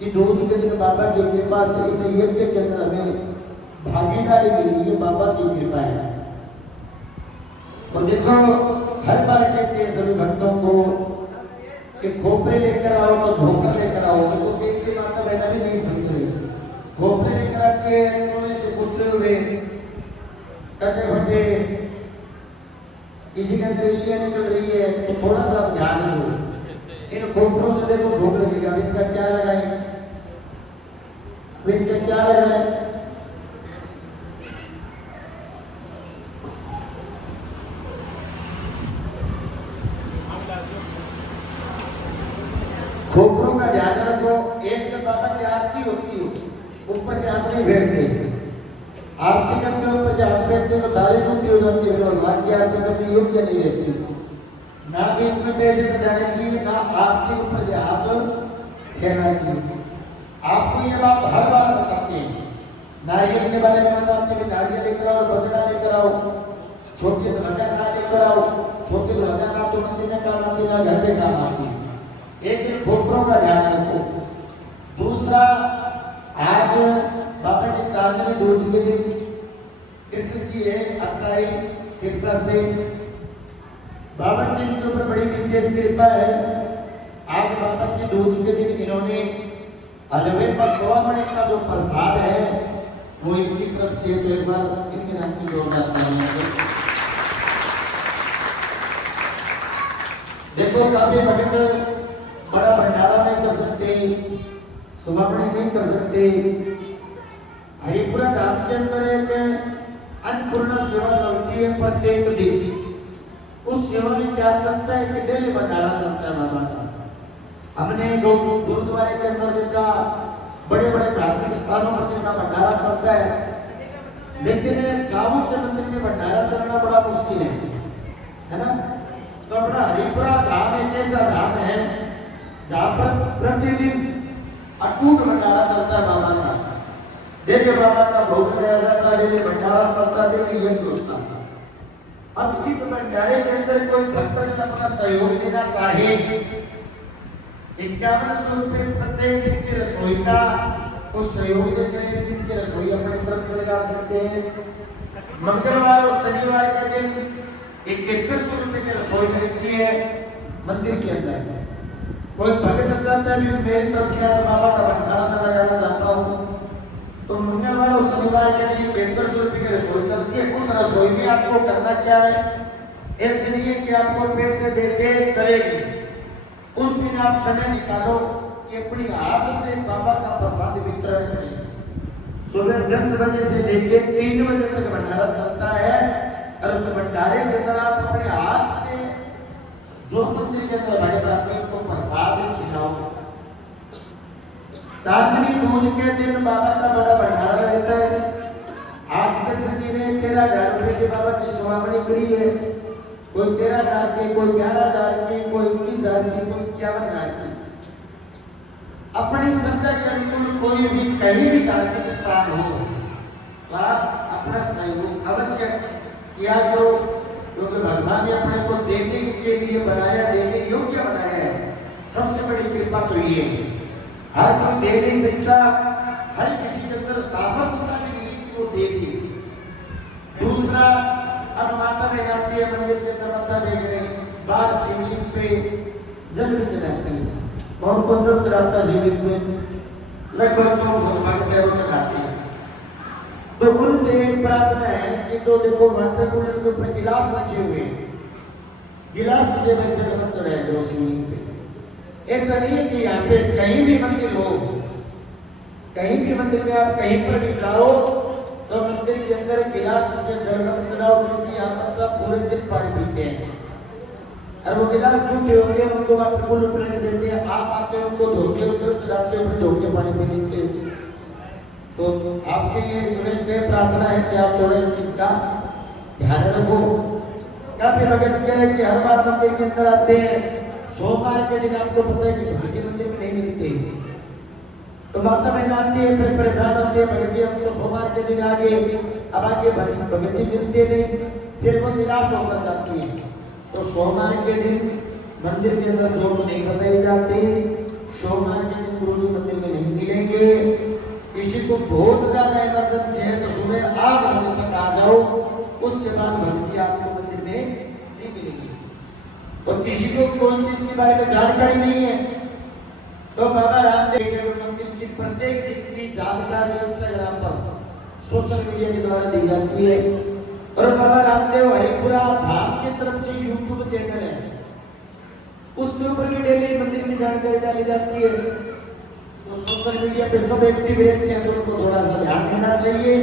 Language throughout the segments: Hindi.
कि दूज के दिन बाबा की कृपा से इस यज्ञ के अंदर हमें भागीदारी मिली है, बाबा की कृपा है। और देखो हर बार कहते हैं सभी भक्तों को कि खोपरे लेकर आओ तो धोकर लेकर आओ। देखो कि माता बहना भी नहीं समझ रही, खोपरे लेकर आके चूल्हे से कुतरे हुए कटे फटे किसी का त्रिलिया निकल रही है, तो थोड़ा सा ध्यान दो। इन खोपरों से देखो भूख लगेगा, इनका क्या लगाए, इनका क्या लगाए। खोपरों का ध्यान रखो। एक जब बाबा की आरती होती है ऊपर से हाथ नहीं फेरते, आरती करते ऊपर से हाथ फेरते तो थाली टूटी हो जाती है, भगवान की आरती करनी योग्य नहीं रहती। ना बीच में पैसे सजाने चाहिए, ना आरती ऊपर से हाथ फेरना चाहिए। आपको ये बात हर बार बताते हैं, नारियल के बारे में बताते हैं, नारियल लेकर आओ, बजड़ा लेकर आओ, छोटे ध्वजा ना लेकर आओ। छोटे ध्वजा ना तो मंदिर में काम आती, ना घर में काम आती। एक खोपरों का ध्यान रखो। दूसरा, आज बाबा के चांदनी दूज के दिन इसकी है असाई सिरसा से बाबा की इनके ऊपर बड़ी विशेष कृपा है। आज बाबा की दूज के दिन इन्होंने हलवे पर 100 मणि का जो प्रसाद है वो इनकी तरफ से, तो एक बार इनके नाम की जोरदार तालियां। देखो काफी भगत बड़ा भंडारा नहीं कर सकते, सुमावणी नहीं कर सकते। हरिपुरा धाम के अंदर एक अन्नपूर्णा सेवा चलती है प्रत्येक दिन। उस सेवा में क्या चलता है कि डेली भंडारा चलता है बाबा का। हमने गुरुद्वारे के अंदर देखा, बड़े बड़े धार्मिक स्थानों पर देखा भंडारा चलता है, लेकिन गांवों के मंदिर में भंडारा चलना बड़ा मुश्किल है ना। तो अपना हरिपुरा धाम एक ऐसा धाम है जहाँ पर प्रतिदिन अटूट भंडारा चलता है बाबा का। डेली बाबा का भोग लगाया जाता है, डेली भंडारा चलता है, डेली यज्ञ होता है। अब इस भंडारे के अंदर कोई भक्तजन अपना सहयोग देना चाहे, 5100 रुपये प्रत्येक दिन की रसोई का कुछ सहयोग देकर दिन की रसोई अपने तरफ से लगा सकते हैं। मंगलवार और शनिवार के दिन 3100 रुपये की रसोई लगती है मंदिर के अंदर। कोई भक्त चाहता है मेरी तरफ से आज बाबा का भंडारा मैं लगाना चाहता हूँ, तो मंगलवार और शनिवार के दिन 3500 रुपये की रसोई चलती है। उस रसोई में आपको करना क्या है, ऐसे नहीं है कि आपको पैसे देके चलेगी। उस दिन आप समय निकालो कि अपनी हाथ से बाबा का प्रसाद वितरण करें। सुबह 10 बजे से लेके 3 बजे तक भंडारा चलता है, और उस भंडारे के अंदर आप अपने हाथ से जो मंदिर के अंदर भगत आते हैं उनको प्रसाद खिलाओ। चांदनी दूज के दिन बाबा का बड़ा भंडारा लगता है। आज के सभी ने 13,000 रुपये की बाबा की सुहावनी करी है। कोई 13,000 की, कोई 11,000 की, कोई 21,000 की, कोई 51,000 की। अपनी श्रद्धा के अनुकूल कोई भी कहीं भी धार्मिक स्थान हो तो आप अपना सहयोग अवश्य किया करो, क्योंकि भगवान ने अपने को देने के लिए बनाया, देने योग्य बनाया है। सबसे बड़ी कृपा तो ये है, हर कोई दे नहीं सकता, हर किसी के अंदर सामर्थ्यता भी नहीं कि वो दे दी। दूसरा, अब माता में जाती है मंदिर के अंदर माता देखने, बाहर शिवलिंग पे जल भी चढ़ाती है। कौन कौन जल चढ़ाता शिवलिंग में? लगभग तो भगवान पैरों चढ़ाते हैं। तो उनसे एक प्रार्थना है कि तो देखो माता को के ऊपर गिलास रखे हुए, गिलास से जल मत चढ़ाया करो शिवलिंग पे। ऐसा नहीं है कि यहाँ पे कहीं भी मंदिर हो, कहीं भी मंदिर में आप कहीं पर भी जाओ तो मंदिर के अंदर गिलास से जल मत चढ़ाओ, क्योंकि यहाँ पर सब पूरे दिन पानी पीते हैं और वो गिलास झूठे होते हैं, उनको वाटर कूलर पे लेके देते हैं। आप आते हैं उनको धोके उछल चढ़ाते हैं, फिर धोके पानी पी लेते हैं। तो आपसे ये रिक्वेस्ट है, प्रार्थना है कि आप थोड़ा इस चीज का ध्यान रखो। काफी भगत क्या है कि हर बार मंदिर के अंदर आते हैं, सोमवार के दिन आपको पता है कि भगत जी मंदिर में नहीं मिलते, तो माता बहन आती है, फिर परेशान होते हैं, भगत जी हम तो सोमवार के दिन आ गए, अब आगे भगत जी मिलते नहीं, फिर वो निराश होकर जाती है। तो सोमवार के दिन मंदिर के अंदर जोत नहीं बताई जाती, सोमवार के दिन गुरुजी मंदिर में नहीं मिलेंगे। किसी को बहुत ज्यादा इमरजेंसी है तो सुबह 8 बजे तक आ जाओ, उसके बाद भक्त जी आपको मंदिर में नहीं मिलेंगे। और किसी को कौन चीज के बारे में जानकारी नहीं है तो बाबा रामदेव के मंदिर की प्रत्येक दिन की जानकारी इंस्टाग्राम पर सोशल मीडिया के द्वारा दी जाती है। और बाबा रामदेव हरिपुरा धाम की तरफ से यूट्यूब चैनल है, उसके ऊपर भी डेली मंदिर की जानकारी डाली जाती है। तो सोशल मीडिया पे सब एक्टिव रहते हैं तो उनको थोड़ा सा ध्यान देना चाहिए।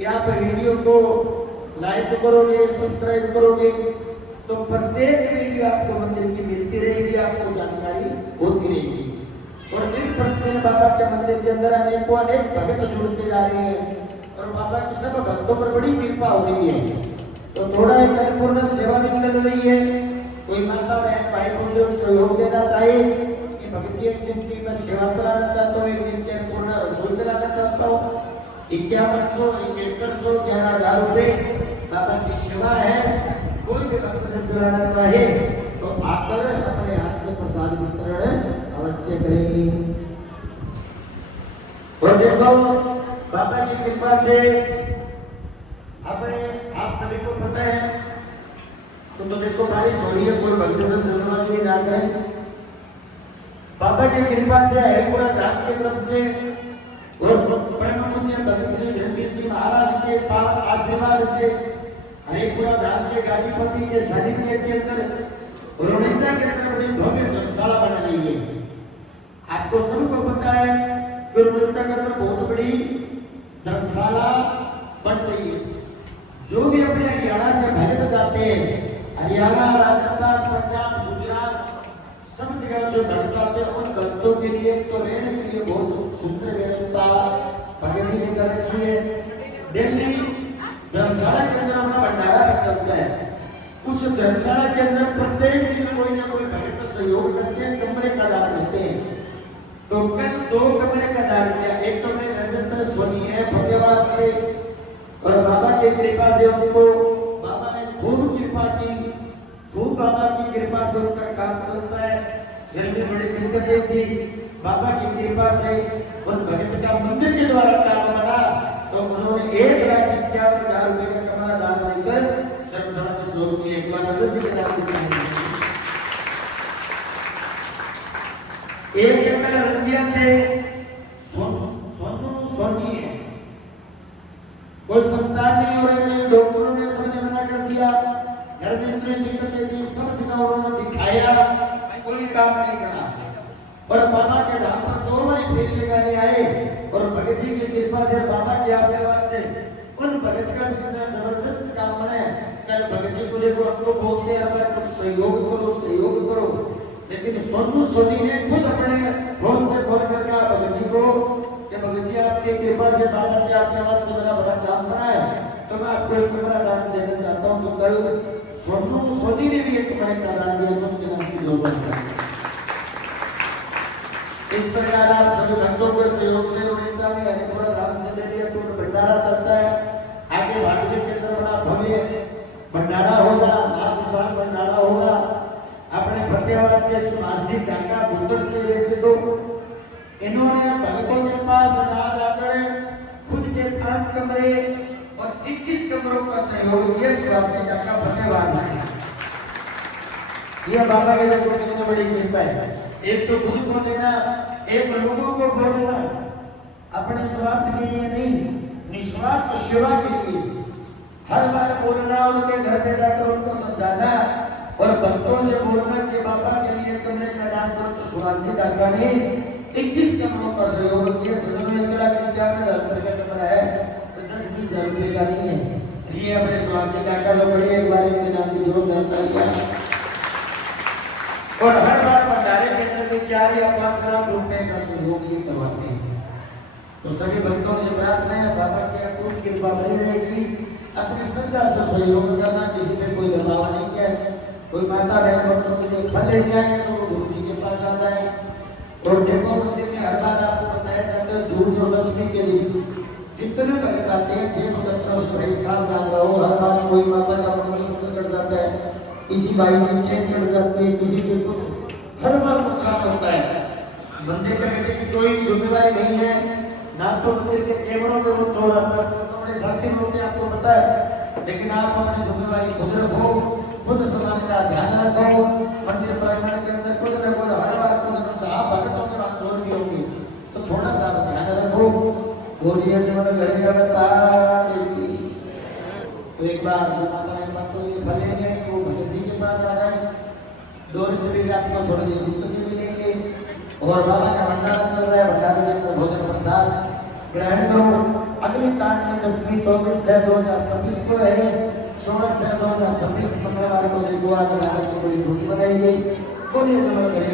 यहाँ पे वीडियो को लाइक करोगे, सब्सक्राइब करोगे तो प्रत्येक वीडियो आपको मंदिर की मिलती रहेगी, आपको जानकारी होती रहेगी। और फिर प्रतिदिन बाबा के मंदिर के अंदर अनेक भक्त जुड़ते जा रहे हैं और बाबा की सब भक्तों पर बड़ी कृपा हो रही है। तो थोड़ा एक परिपूर्ण सेवा भी चल रही है। कोई माता बहन भाई बुजुर्ग सहयोग देना चाहे कि भक्त जी एक दिन की मैं सेवा कराना चाहता हूँ, एक दिन के पूर्ण रसोई चलाना चाहता हूँ, 5100, 7100, 11,000 रुपए बाबा की सेवा है। कोई भी भक्त जब चलाना चाहे तो आकर अपने हाथ से प्रसाद वितरण अवश्य करेंगे। और देखो बाबा की कृपा से अपने आप सभी को पता है तो देखो बारिश हो रही है, कोई भक्तजन जल्दबाजी भी ना करें। बाबा की कृपा से हरिपुरा धाम की तरफ से और परम पूज्य भगत श्री रणवीर जी महाराज के पावन आशीर्वाद से हरिपुरा धाम के गादीपति के सानिध्य के अंदर रोनिचा के अंदर बड़ी भव्य धर्मशाला बना रही है। आपको सबको पता है कि रोनिचा के अंदर बहुत बड़ी धर्मशाला बन रही है। जो भी अपने हरियाणा से भक्त जाते हैं, हरियाणा, राजस्थान, पंजाब, गुजरात सब जगह से भक्त आते हैं, उन भक्तों के लिए तो रहने के लिए बहुत सुंदर व्यवस्था भगत जी ने कर रखी है। दिल्ली धर्मशाला के अंदर अपना भंडारा भी चलता है। उस धर्मशाला के अंदर प्रत्येक दिन कोई ना कोई भक्त सहयोग करते हैं, कमरे का दान करते हैं। तो कल 2 कमरे का दान किया। एक तो मैं रजत सोनी है फतेहाबाद से और बाबा की कृपा से उनको बाबा ने खूब कृपा की, खूब बाबा की कृपा से उनका काम चलता है। घर में बड़ी दिक्कतें थी, बाबा की कृपा से उन भक्त का मंदिर के द्वारा काम बना तो उन्होंने 1,51,000 रुपए का कमरा दान देकर धर्मशाला को शुरू किया। एक बार रजत जी के नाम दिखाएंगे। एक एकड़ रंजिया से सोनी है, कोई संतान नहीं हो रहे थे, डॉक्टरों ने समझ मना कर दिया, घर में इतनी दिक्कतें थी, सब जगह उन्होंने दिखाया, कोई काम नहीं करा। और बाबा के धाम पर 2 बार फेरी लगाने आए और भगत जी की कृपा से, बाबा के आशीर्वाद से उन भगत का इतना जबरदस्त काम बना। कल भगत जी को देखो हमको बोलते हैं हमारे कुछ सहयोग करो, लेकिन सोनू सोनी ने खुद अपने फोन से फोन करके भगत जी को कि भगत जी आपकी कृपा से, बाबा के आशीर्वाद से मेरा बड़ा काम बना है तो मैं आपको एक कमरा दान देना चाहता हूँ। तो कल सोनू सोनी ने भी एक कमरे का दान दिया तो उनके नाम की जरूरत है। इस प्रकार आप सभी भक्तों के सहयोग से उड़ीसा में हरिपुरा धाम से ले लिया तो भंडारा चलता है। आगे भागवत के अंदर बड़ा भव्य भंडारा होगा, महाविशाल भंडारा होगा। अपने फतेहाबाद से सुभाष जी ढाका भूतल से वैसे तो इन्होंने भक्तों के पास ना जाकर खुद के 5 कमरे और 21 कमरों का सहयोग किया सुभाष जी ढाका फतेहाबाद से। यह बाबा के देखो कितनी बड़ी कृपा है। एक तो खुद को देना, एक लोगों को बोलना, अपने स्वार्थ के लिए नहीं, निस्वार्थ सेवा के लिए हर बार बोलना, उनके घर पे जाकर उनको समझाना और भक्तों से बोलना कि बाबा के लिए कमरे का दान करो। तो सुभाष जी ढाका ने 21 कमरों का सहयोग किया। सजन में कला 51,000 रुपए का कमरा है तो 10-20,000 रुपए का नहीं है। ये अपने सुभाष जी ढाका जो बड़ी एक बार इनके नाम की जोरदार तालियां। और हर बार भंडारे के अंदर भी 4 या 5 लाख रुपए का सहयोग ये करवाते हैं। तो सभी भक्तों से प्रार्थना है बाबा की अटूट कृपा बनी रहेगी। अपनी श्रद्धा से सहयोग करना, किसी पे कोई दबाव नहीं है। कोई माता बहन बच्चों के लिए फल लेने आए तो वो गुरु जी के पास आ जाए। और देखो मंदिर में हर बार आपको बताया जाता है दूध और दशमी के लिए जितने भक्त आते हैं जेब कतरों से बड़े सावधान रहो। हर बार कोई माता का मंगलसूत्र कट जाता है, किसी भाई की चेन कट जाती है, किसी के कुछ हर बार नुकसान होता है। कोई जिम्मेवारी नहीं है, ना तो मंदिर के कैमरों में वो चोर आता है, तो बड़े साथी होते हैं आपको पता है, लेकिन आप अपनी जिम्मेवारी खुद रखो, खुद समाज का ध्यान रखो। मंदिर प्रांगण के अंदर कुछ न कुछ हर बार कुछ न जहाँ भगतों के वहाँ चोर भी होंगे, तो थोड़ा सा ध्यान रखो। बोलिए जीवन घरे अवतार की। तो एक बार जो माता रानी बच्चों के फलेंगे वो भगत जी के पास आ जाए, दो रुपये भी आपको थोड़ी देर दूध के मिलेंगे, और बाबा का भंडारा चल रहा है, भंडारे के अंदर भोजन प्रसाद ग्रहण करो। अगली चार में 10वीं 24/6/2026 को है, 16/6/2026 मंगलवार को देखो आज भारत की बड़ी धूम बनाई गई। बोलिए जमल करें